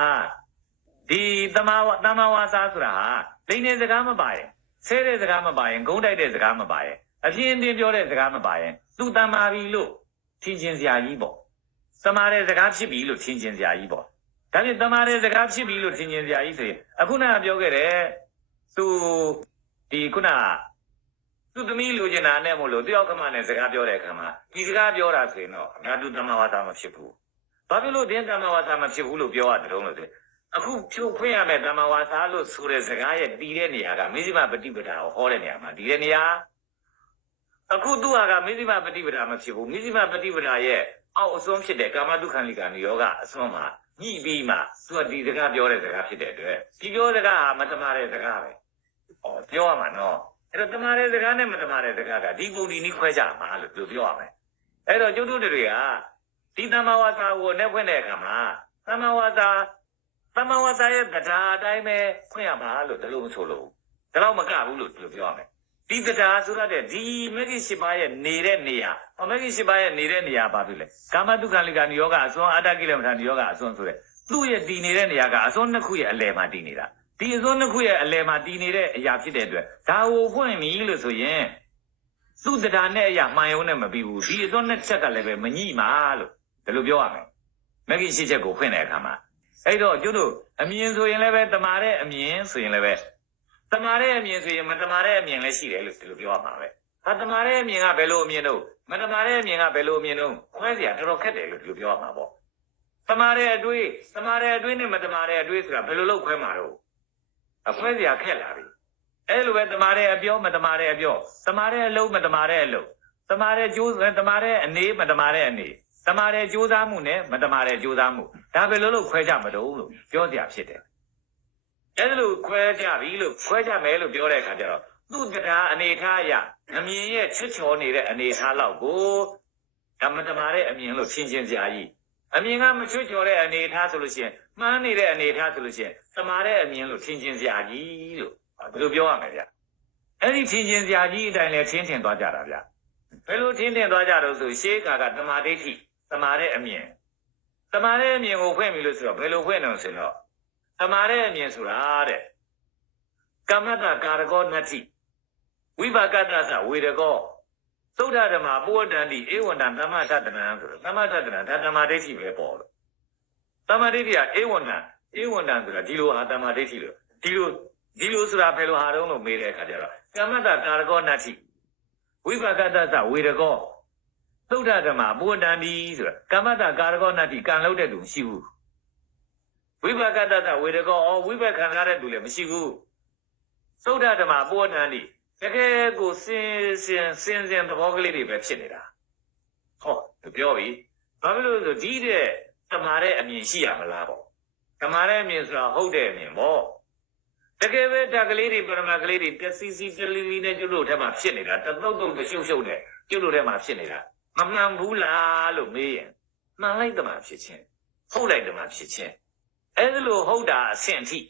အာဒီတမဝတမဝါစာဆိုတာဟာလိန်တဲ့စကားမပါရင်ဆဲတဲ့စကားမပါရင်ဂုံးတိုက်တဲ့စကားမပါရင်အပြင်းအတင်းပြောတဲ့စကားမပါရင်သူတမ္မာပြီလို့ထင်ကျင်စရာကြီးပေါ့တမာတဲ့စကားဖြစ်ပြီလို့ထင်ကျင်စရာကြီးပေါ့ဒါဖြင့်တမာတဲ့စကားဖြစ်ပြီလို့ထင်ကျင်စရာကြီးဆိုရင်အခုနကပြောခဲ့တယ်သူဒီခုနကသူသမီးလိုချင်တာနဲ့မို့လို့တယောက်ကမှနဲ့စကားပြောတဲ့အခါမှာဒီစကားပြောတာဆိုရင်တော့အများသူတမဝါစာမဖြစ်ဘူး ဘာဖြစ်လို့တင်းတမဝါစာမဖြစ်ဘူးလို့ပြောရတယ်တော့လို့ဆိုအခုဖြုတ်ခွင့်ရမယ်တမဝါစာလို့ဆိုတဲ့စကားရဲ့တည်တဲ့နေရာကမိဇိမပฏิပဒါကိုဟောတဲ့နေရာမှာတည်တဲ့နေရာအခုသူဟာကမိဇိမပฏิပဒါမဖြစ်ဘူးမိဇိမပฏิပဒါရဲ့အောက်အစွန်းဖြစ်တဲ့ကာမတုခံလိကာနိယောကအစွန်းမှာညှိပြီးမှသူကဒီစကားပြောတဲ့စကားဖြစ်တဲ့အတွက်ဒီပြောစကားဟာမတမာတဲ့စကားပဲဟောပြောရမှာနော်အဲ့တော့တမာတဲ့စကားနဲ့မတမာတဲ့စကားကဒီပုံဒီနည်းခွဲကြမှာလို့သူပြောရမယ်အဲ့တော့ကျုပ်တို့တွေက ဒီတမဝါစာကိုနဲ့ဖွင့်တဲ့အခါမှာတမဝါစာတမဝါစာရဲ့တရားအတိုင်းပဲဖွင့်ရမှာလို့ဒါလို့မဆိုလို့ဒါတော့မကဘူးလို့သူပြောရမယ်ဒီတရားဆိုရတဲ့ဒီမဂ္ဂင်၈ပါးရဲ့နေတဲ့နေရာဟောမဂ္ဂင်၈ပါးရဲ့နေတဲ့နေရာပါပြီလေကာမတုခံလိကနိယောကအစွန်းအတ္တကိလမထာနိယောကအစွန်းဆိုတဲ့သူ့ရဲ့တည်နေတဲ့နေရာကအစွန်းနှစ်ခုရဲ့အလယ်မှာတည်နေတာဒီအစွန်းနှစ်ခုရဲ့အလယ်မှာတည်နေတဲ့အရာဖြစ်တဲ့အတွက်ဒါကိုဖွင့်ပြီလို့ဆိုရင်သူ့တရားနဲ့အရာမှန်ရုံနဲ့မပြီးဘူးဒီအစွန်းနှစ်ချက်ကလည်းပဲမညှိမှာလို့ ဒါလိုပြောရမယ်မဂ္ဂင်ရှိချက်ကိုဖွင့်တဲ့အခါမှာအဲ့တော့ကျွတ်တို့အမြင်ဆိုရင်လည်းပဲတမာတဲ့အမြင်ဆိုရင်လည်းပဲတမာတဲ့အမြင်ဆိုရင်မတမာတဲ့အမြင်လည်းရှိတယ်လို့ဒီလိုပြောရမှာပဲဟာတမာတဲ့အမြင်ကဘယ်လိုအမြင်တော့မတမာတဲ့အမြင်ကဘယ်လိုအမြင်တော့ခွဲเสียတော်တော်ခက်တယ်လို့ဒီလိုပြောရမှာပေါ့တမာတဲ့အတွေးတမာတဲ့အတွေးနဲ့မတမာတဲ့အတွေးဆိုတာဘယ်လိုလုပ်ခွဲမှာတော့အခွဲเสียခက်လာပြီအဲ့လိုပဲတမာတဲ့အပြောမတမာတဲ့အပြောတမာတဲ့အလုံးမတမာတဲ့အလုံးတမာတဲ့ကျိုးတမာတဲ့အနေမတမာတဲ့အနေ တမာတဲ့ကြိုးစားမှုနဲ့မတမာတဲ့ကြိုးစားမှုဒါပဲလို့လို့ခွဲကြမတော့လို့ပြောစရာဖြစ်တယ်။အဲဒါလို့ခွဲကြပြီလို့ခွဲကြမယ်လို့ပြောတဲ့အခါကျတော့သူ့တရားအနေထားအရအမြင်ရဲ့ချစ်ချော်နေတဲ့အနေထားလောက်ကိုဓမ္မတမာတဲ့အမြင်လို့ရှင်းရှင်းစရာကြီးအမြင်ကမချွတ်ချော်တဲ့အနေထားဆိုလို့ရှိရင်မှန်းနေတဲ့အနေထားဆိုလို့ရှိရင်တမာတဲ့အမြင်လို့ရှင်းရှင်းစရာကြီးလို့ဒီလိုပြောရမယ်ဗျ။အဲ့ဒီရှင်းရှင်းစရာကြီးအတိုင်းလဲရှင်းထင်သွားကြတာဗျ။ဘယ်လိုရှင်းထင်သွားကြတော့ဆိုရှေးကာကတမာဒိဋ္ဌိ တမာတဲ့အမြင်တမာတဲ့အမြင်ကိုဖွင့်ပြီလို့ဆိုတော့ဘယ်လိုဖွင့်တယ်ဆိုတော့တမာတဲ့အမြင်ဆိုတာတဲ့ကမ္မတကာရကောနတ္တိဝိပါကတ္တသဝေရကောသုဒ္ဓဓမ္မပုဝတ္တန်တိဧဝန္တံသမ္မတတ္တနံဆိုတော့သမ္မတတ္တနံဒါတမာဒိဋ္ဌိပဲပေါ်လို့တမာဒိဋ္ဌိကဧဝန္တံဧဝန္တံဆိုတာဒီလိုဟာတမာဒိဋ္ဌိလို့ဒီလိုဒီလိုဆိုတာဘယ်လိုဟာတုံးလို့မေးတဲ့အခါကျတော့ကမ္မတကာရကောနတ္တိဝိပါကတ္တသဝေရကော သုဒ္ဓဓမ္မပုဝတ္တန်ဒီဆိုတာကမ္မတကာရကောနတ္တိကံလုံးတဲ့သူမရှိဘူးဝိဘကတ္တသဝေရကောဩဝိဘခံရတဲ့သူလည်းမရှိဘူးသုဒ္ဓဓမ္မပုဝတ္တန်ဒီတကယ်ကိုစင်စင်စင်စင်သဘောကလေးတွေပဲဖြစ်နေတာဟောပြောပြီဘာဖြစ်လို့လဲဆိုဒီတဲ့တမာတဲ့အမြင်ရှိရမလားပေါ့တမာတဲ့အမြင်ဆိုတာဟုတ်တဲ့အမြင်ပေါ့တကယ်ပဲတက်ကလေးတွေပရမတ်ကလေးတွေတစီစီတလီလီနဲ့ကျွတ်လို့ထဲမှာဖြစ်နေတာတသုတ်တုတ်တရှုပ်ရှုပ်နဲ့ကျွတ်လို့ထဲမှာဖြစ်နေတာ မမှန်ဘူးလားလို့မေးရင်မှန်လိုက်တယ်မှာဖြစ်ချင်းဟုတ်လိုက်တယ်မှာဖြစ်ချင်းအဲ့ဒါလို့ဟုတ်တာအဆင့်အထိ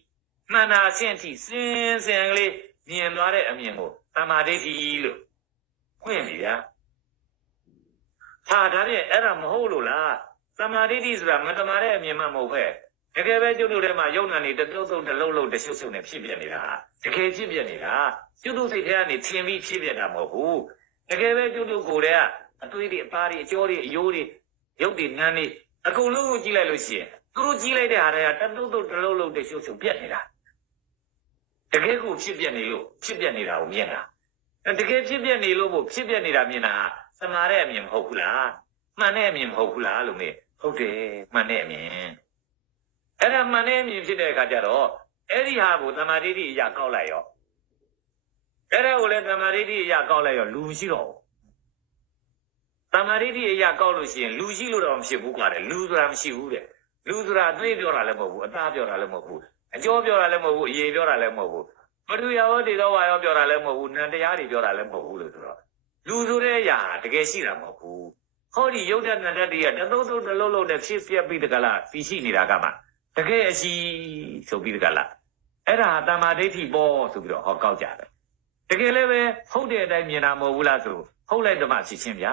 မှန်တာအဆင့်အထိစင်စင်ကလေးမြင်သွားတဲ့အမြင်ကိုတမာဒိဋ္ဌိလို့ဖွင့်ပြီဗျာဟာဒါဖြင့်အဲ့ဒါမဟုတ်လို့လားတမာဒိဋ္ဌိဆိုတာမတမာတဲ့အမြင်မှမဟုတ်ပဲတကယ်ပဲကျွတ်တို့ထဲမှာယုံနာနေတတုတ်တုတ်တလုံးလုံးတရှုပ်ရှုပ်နဲ့ဖြစ်ပြနေတာတကယ်ဖြစ်ပြနေတာကျွတ်တို့စိတ်ထဲကနေထင်ပြီးဖြစ်ပြတာမဟုတ်ဘူးတကယ်ပဲကျွတ်တို့ကိုယ်တည်းက အသွေးတွေအသားတွေအကြောတွေအယိုးတွေရုပ်တွေနမ်းတွေအကုန်လုံးကိုကြည့်လိုက်လို့ရှိရင်သူတို့ကြည့်လိုက်တဲ့ဟာတွေကတတုတ်တုတ်တလုံးလုံးတရှုပ်ရှုပ်ပြက်နေတာတကယ်ကိုဖြစ်ပြက်နေလို့ဖြစ်ပြက်နေတာကိုမြင်တာအဲတကယ်ဖြစ်ပြက်နေလို့မို့ဖြစ်ပြက်နေတာမြင်တာသမားတဲ့အမြင်မဟုတ်ဘူးလားမှန်တဲ့အမြင်မဟုတ်ဘူးလားလို့မေးဟုတ်တယ်မှန်တဲ့အမြင်အဲ့ဒါမှန်တဲ့အမြင်ဖြစ်တဲ့အခါကျတော့အဲ့ဒီဟာကိုသမာဓိဋ္ဌိအရာကောက်လိုက်ရောအဲ့ဒါကိုလည်းသမာဓိဋ္ဌိအရာကောက်လိုက်ရောလူမရှိတော့ဘူး တမာရိတိအရာကောက်လို့ရှိရင်လူရှိလို့တော့မဖြစ်ဘူးကွာတဲ့လူဆိုတာမရှိဘူးတဲ့လူဆိုတာအသွေးပြောတာလည်းမဟုတ်ဘူးအသားပြောတာလည်းမဟုတ်ဘူးအကျော်ပြောတာလည်းမဟုတ်ဘူးအရေးပြောတာလည်းမဟုတ်ဘူးပထဝီယောတေသောဝါယောပြောတာလည်းမဟုတ်ဘူးနန္တရားတွေပြောတာလည်းမဟုတ်ဘူးလို့ဆိုတော့လူဆိုတဲ့အရာတကယ်ရှိတာမဟုတ်ဘူးဟောဒီယုတ်တဲ့နန္တတွေကတသုတ်သုတ်တလုံးလုံးနဲ့ဖြစ်ပြက်ပြီးတကလားသိရှိနေတာကမှတကယ်အရှိဆိုပြီးတကလားအဲ့ဒါတမာဒိဋ္ဌိပေါ်ဆိုပြီးတော့ဟောကောက်ကြတယ်တကယ်လည်းပဲဟုတ်တဲ့အတိုင်းမြင်တာမဟုတ်ဘူးလားဆိုဟုတ်လိုက်တော့မှဖြစ်ချင်းဗျာ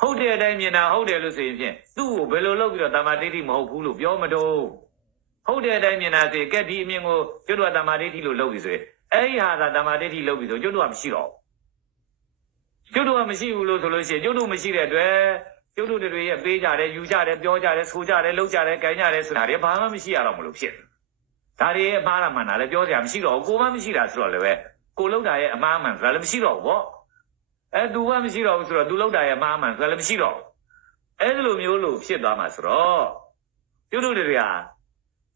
ဟုတ်တဲ့အတိုင်းမြင်တာဟုတ်တယ်လို့ဆိုရင်ဖြင့်သူ့ကိုဘယ်လိုလုပ်ပြီးတော့တမာဒိဋ္ဌိမဟုတ်ဘူးလို့ပြောမတော့ဟုတ်တဲ့အတိုင်းမြင်တာဆိုရင်ကဲဒီအမြင်ကိုကျွတ်တို့ကတမာဒိဋ္ဌိလို့လုပ်ပြီးဆိုရင်အဲ့ဒီဟာကတမာဒိဋ္ဌိလုပ်ပြီးဆိုကျွတ်တို့ကမရှိတော့ကျွတ်တို့ကမရှိဘူးလို့ဆိုလို့ရှိရင်ကျွတ်တို့မရှိတဲ့အတွက်ကျွတ်တို့တွေရဲ့ပေးကြတယ်ယူကြတယ်ပြောကြတယ်ဆိုကြတယ်လုပ်ကြတယ်ကြိုင်ကြတယ်ဆိုတာတွေဘာမှမရှိရတော့မလို့ဖြစ်ဒါတွေရဲ့အမှားရမှန်တာလည်းပြောစရာမရှိတော့ဘူးကိုမှမရှိတာဆိုတော့လည်းပဲကိုလောက်တာရဲ့အမှားမှန်ဆိုတာလည်းမရှိတော့ဘူးပေါ့ အဲသူကမရှိတော့ဘူးဆိုတော့သူလောက်တာရဲ့အမှားမှန်ဆိုတာလည်းမရှိတော့ဘူးအဲ့ဒီလိုမျိုးလို့ဖြစ်သွားမှာဆိုတော့ကျွတ်တို့တွေကဒါ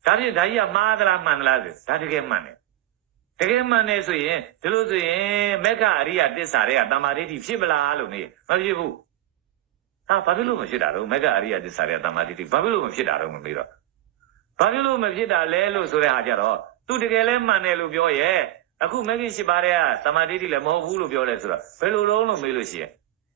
ဖြင့်ဒါကြီးကမှားသလားမှန်သလားဆိုဒါတကယ်မှန်တယ်တကယ်မှန်တယ်ဆိုရင်ဒီလိုဆိုရင်မက္ခအရိယတစ္ဆာတွေကတမ္မာဒိဋ္ဌိဖြစ်ပလားလို့နေမဖြစ်ဘူးဟာဘာဖြစ်လို့မဖြစ်တာတော့မက္ခအရိယတစ္ဆာတွေကတမ္မာဒိဋ္ဌိဘာဖြစ်လို့မဖြစ်တာတော့မမေးတော့ဘာဖြစ်လို့မဖြစ်တာလဲလို့ဆိုတဲ့ဟာကြတော့သူတကယ်လဲမှန်တယ်လို့ပြောရဲ့ အခုမဂ္ဂင်၈ပါးတွေကတမ္မာဒိဋ္ဌိလည်းမဟုတ်ဘူးလို့ပြောတယ်ဆိုတော့ဘယ်လိုလုံးလို့မေးလို့ရှိရင်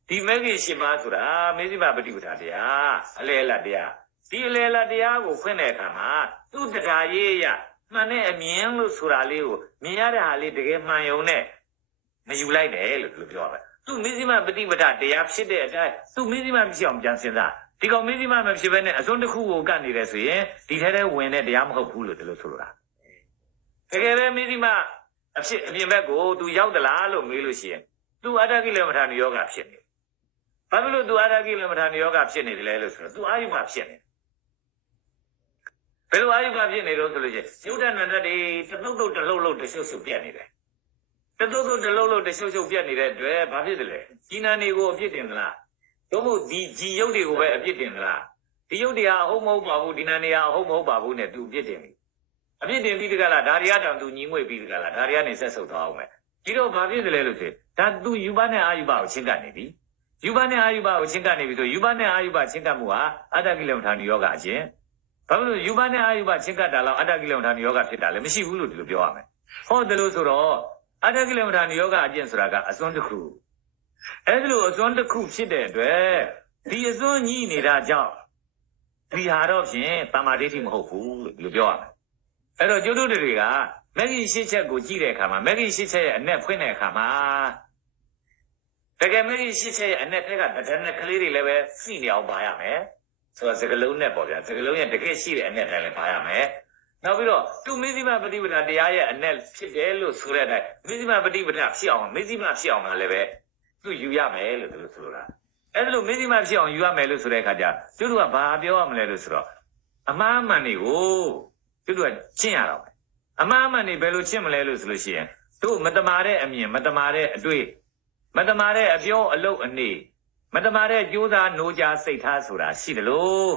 ဒီမဂ္ဂင်၈ပါးဆိုတာမေဇိမပฏิပဒါတရားအလေလတရားဒီအလေလတရားကိုဖွင့်တဲ့အခါမှာသူ့တရားရေးရမှန်တဲ့အမြင်လို့ဆိုတာလေးကိုမြင်ရတဲ့ဟာလေးတကယ်မှန်ယုံနဲ့မယူလိုက်တယ်လို့သူပြောတယ်သူမေဇိမပฏิပဒါတရားဖြစ်တဲ့အတိုင်းသူမေဇိမမရှိအောင်ပြန်စဉ်းစားဒီကောင်မေဇိမမဖြစ်ဘဲနဲ့အစွန်းတစ်ခုကိုကတ်နေတယ်ဆိုရင်ဒီထဲထဲဝင်တဲ့တရားမဟုတ်ဘူးလို့ဒီလိုဆိုလိုတာတကယ်ပဲမေဇိမ အဖြစ်အပြင်ဘက်ကို तू ရောက်သလားလို့မေးလို့ရှိရင် तू အတ္တကိလေမထာနိယောဂဖြစ်နေဘာဖြစ်လို့ तू အတ္တကိလေမထာနိယောဂဖြစ်နေတယ်လဲလို့ဆိုတော့ तू အာယုဘဖြစ်နေဘယ်လိုအာယုဘဖြစ်နေတော့ဆိုလို့ရှိရင်ယုဒ္ဓနန္ဒတွေတသုတ်တုတ်တလှုပ်လှုပ်တရှုပ်ရှုပ်ပြက်နေတယ်တသုတ်တုတ်တလှုပ်လှုပ်တရှုပ်ရှုပ်ပြက်နေတဲ့အတွက်ဘာဖြစ်တယ်လဲဒီနာနေကိုအပြစ်တင်သလားတို့မို့ဒီဒီယုတ်တွေကိုပဲအပြစ်တင်သလားဒီယုတ်တွေဟာအဟုတ်မဟုတ်ပါဘူးဒီနာနေဟာအဟုတ်မဟုတ်ပါဘူးနဲ့ तू အပြစ်တင်ပြီ အပြစ်တင်ပြီးတကလားဒါတွေကတောင် तू ညီငွေပြီးတကလားဒါတွေကနေဆက်ဆုပ်သွားအောင်မယ်ဒီတော့ဘာဖြစ်တယ်လဲလို့ဆိုဒါ तू ယူပနဲ့အာယူပကိုချင်းကပ်နေပြီယူပနဲ့အာယူပကိုချင်းကပ်နေပြီဆိုယူပနဲ့အာယူပချင်းကပ်မှုဟာအတ္တကိလေသာနိယောဂအချင်းဘာလို့လဲယူပနဲ့အာယူပချင်းကပ်တာလောက်အတ္တကိလေသာနိယောဂဖြစ်တာလည်းမရှိဘူးလို့ဒီလိုပြောရမယ်ဟောတယ်လို့ဆိုတော့အတ္တကိလေသာနိယောဂအချင်းဆိုတာကအစွန်းတစ်ခုအဲ့ဒီလိုအစွန်းတစ်ခုဖြစ်တဲ့အတွက်ဒီအစွန်းညှိနေတာကြောင့်ဒီဟာတော့ဖြင့်တမာဒိဋ္ဌိမဟုတ်ဘူးလို့ဒီလိုပြောရမယ် အဲ့တော့ကျုပ်တို့တွေကမဂ္ဂင်ရှစ်ချက်ကိုကြည့်တဲ့အခါမှာမဂ္ဂင်ရှစ်ချက်ရဲ့အနက်ဖွင့်တဲ့အခါမှာတကယ်မဂ္ဂင်ရှစ်ချက်ရဲ့အနက်ထက်ကဒဒနကလေးတွေလည်းပဲစီလျောင်းပါရမယ်ဆိုတော့စကလုံးနဲ့ပေါ့ဗျာစကလုံးရဲ့တကယ်ရှိတဲ့အနက်တိုင်းလည်းပါရမယ်နောက်ပြီးတော့သူမေဇိမပฏิပဒတရားရဲ့အနက်ဖြစ်တယ်လို့ဆိုတဲ့အတိုင်းမေဇိမပฏิပဒဖြစ်အောင်မေဇိမဖြစ်အောင်လည်းပဲသူယူရမယ်လို့သူဆိုလိုတာအဲ့ဒါလို့မေဇိမဖြစ်အောင်ယူရမယ်လို့ဆိုတဲ့အခါကျသူတို့ကဘာပြောရမလဲလို့ဆိုတော့အမှားမှန်တွေကို သူတို့ကကျင့်ရတော့မယ်အမှားအမှန်တွေဘယ်လိုကျင့်မလဲလို့ဆိုလို့ရှိရင်တို့မတမာတဲ့အမြင်မတမာတဲ့အတွေ့မတမာတဲ့အပြောအလုပ်အနေမတမာတဲ့ကြိုးစားနိုးကြစိတ်ထားဆိုတာရှိတယ်လို့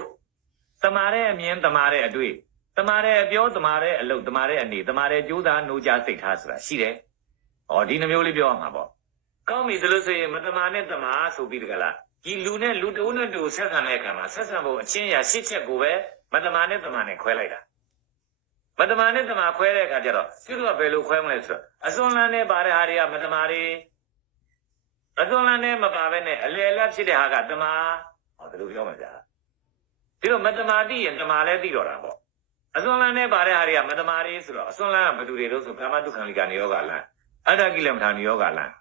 တမာတဲ့အမြင်တမာတဲ့အတွေ့တမာတဲ့အပြောတမာတဲ့အလုပ်တမာတဲ့အနေတမာတဲ့ကြိုးစားနိုးကြစိတ်ထားဆိုတာရှိတယ်။ဩဒီနှမျိုးလေးပြောရမှာပေါ့။ကောင်းပြီဒါလို့ဆိုရင်မတမာနဲ့တမာဆိုပြီးတကလားဒီလူနဲ့လူတဦးနဲ့တူဆက်ဆံတဲ့အခါမှာဆက်ဆံဖို့အချင်းရာရှစ်ချက်ကိုပဲမတမာနဲ့တမာနဲ့ခွဲလိုက်တာ မတမာနဲ့တမာခွဲတဲ့အခါကျတော့သူတို့ကဘယ်လိုခွဲမလဲဆိုတော့အစွန်လန်းနဲ့ပါတဲ့ဟာတွေကမတမာတွေအစွန်လန်းနဲ့မပါဘဲနဲ့အလယ်လက်ဖြစ်တဲ့ဟာကတမာဟောဒီလိုပြောမှာကြာဒီတော့မတမာတိရင်တမာလည်းသိတော့တာပေါ့အစွန်လန်းနဲ့ပါတဲ့ဟာတွေကမတမာတွေဆိုတော့အစွန်လန်းကဘယ်သူတွေလို့ဆိုကာမတုခံလိကာနိယောဂလန်းအတ္တကိလမထာနိယောဂလန်း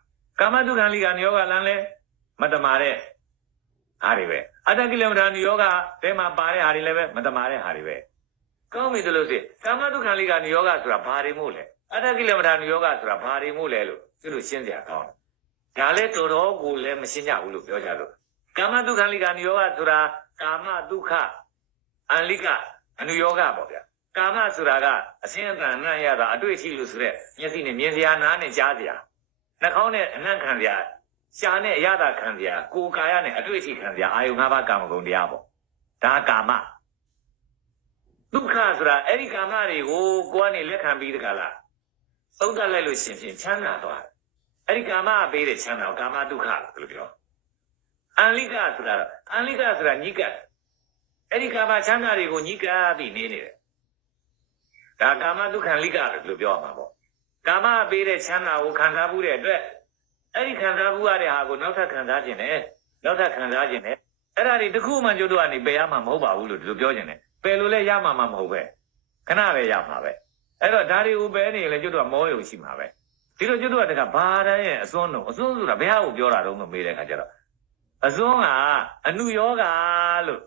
ကာမတုခံလိကာနိယောဂလန်းလဲမတမာတဲ့ဟာတွေပဲအတ္တကိလမထာနိယောဂတဲမှာပါတဲ့ဟာတွေလည်းပဲမတမာတဲ့ဟာတွေပဲ ကောင်းပြီဆိုလို့ရှိရင်ကာမတုခံလိကာနိယောဂဆိုတာဘာတွေမို့လဲအတ္တကိလမထာနိယောဂဆိုတာဘာတွေမို့လဲလို့သူတို့ရှင်းစရာကောင်းတယ်ဒါလည်းတော်တော်ကိုလည်းမရှင်းကြဘူးလို့ပြောကြလို့ကာမတုခံလိကာနိယောဂဆိုတာကာမဒုက္ခအန္လိကအနုယောဂပေါ့ဗျာကာမဆိုတာကအစင်းအတန်နှံ့ရတာအတွေ့အထိလို့ဆိုရက်မျက်စိနဲ့မြင်စရာနားနဲ့ကြားစရာနှာခေါင်းနဲ့အနံ့ခံစရာရှားနဲ့အရသာခံစရာကိုယ်ကာယနဲ့အတွေ့အထိခံစရာအာယု၅ပါးကာမဂုဏ်တရားပေါ့ဒါကာမ ဒုက္ခဆိုတာအဲ့ဒီကာမတွေကိုကိုယ်ကနေလက်ခံပြီးတကလားသုံးသပ်လိုက်လို့ရှင်ဖြင့်ချမ်းသာသွားတယ်အဲ့ဒီကာမကပေးတဲ့ချမ်းသာကိုကာမဒုက္ခလို့ပြောအန္လိကဆိုတာအန္လိကဆိုတာညိကအဲ့ဒီကာမချမ်းသာတွေကိုညိကပြီးနေနေတယ်ဒါကာမဒုက္ခလိကလို့ပြောရမှာပေါ့ကာမပေးတဲ့ချမ်းသာကိုခံစားမှုတဲ့အတွက်အဲ့ဒီခံစားမှုရတဲ့ဟာကိုနောက်ထပ်ခံစားခြင်းနဲ့နောက်ထပ်ခံစားခြင်းနဲ့အဲ့ဒါတွေတခုမှကျိုးတို့ကနေပယ်ရမှာမဟုတ်ပါဘူးလို့ဒီလိုပြောခြင်းနဲ့ ပယ်လို့လည်းရမှာမဟုတ်ပဲခဏပဲရမှာပဲအဲ့တော့ဒါတွေကိုပယ်နေရင်လည်းကျိုးတို့ကမောရုံရှိမှာပဲဒီလိုကျိုးတို့ကတကဘာတန်းရဲ့အစွန်းတော့အစွန်းဆိုတာဘယ်ဟာကိုပြောတာတုံးလို့မေးတဲ့အခါကျတော့အစွန်းကအနုယောဂါလို့